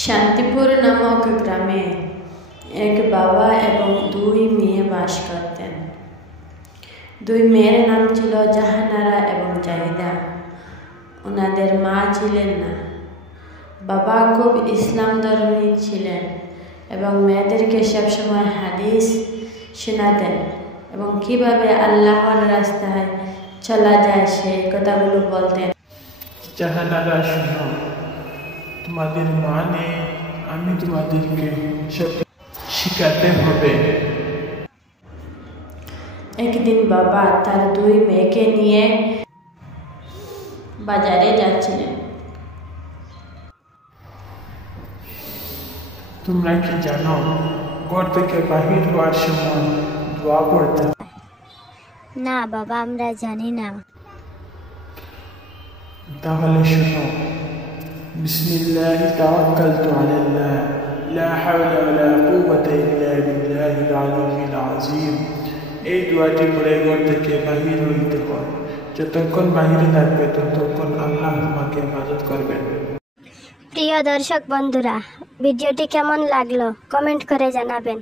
শান্তিপুর নামক গ্রামে এক বাবা এবং দুই মেয়ে বাস করতেন। দুই মেয়ের নাম ছিল জাহানারা এবং জাহিদা। ওনাদের মা ছিলেন না। বাবা খুব ইসলাম ধর্মী ছিলেন এবং মেয়েদেরকে সবসময় হাদিস শোনাতেন এবং কিভাবে আল্লাহর রাস্তায় চলা যায় সেই কথাগুলো বলতেন। জাহানারা, শোনো, তোমাদের মানে আমি তোমাদেরকে সব শিখাতে হবে। একদিন বাবা তার দুই মেয়েকে নিয়ে বাজারে যাচ্ছিলেন। তোমরা কি জানো ঘর থেকে বাহির হওয়ার সময় দোয়া পড়তে? না বাবা, আমরা জানি না। তাহলে শোনো, বিসমিল্লাহি তাওয়াক্কালতু আলাল্লাহ, লা হাওলা ওয়ালা কুওয়াতা ইল্লা বিল্লাহিল আলিয়্যিল আযীম। এই দোয়াটি পড়ে ঘর থেকে বাহির হইতে হয়। যতক্ষণ বাহিরে থাকবে ততক্ষণ আল্লাহ তোমাকে হেফাজত করবেন। প্রিয় দর্শক বন্ধুরা, ভিডিওটি কেমন লাগলো কমেন্ট করে জানাবেন।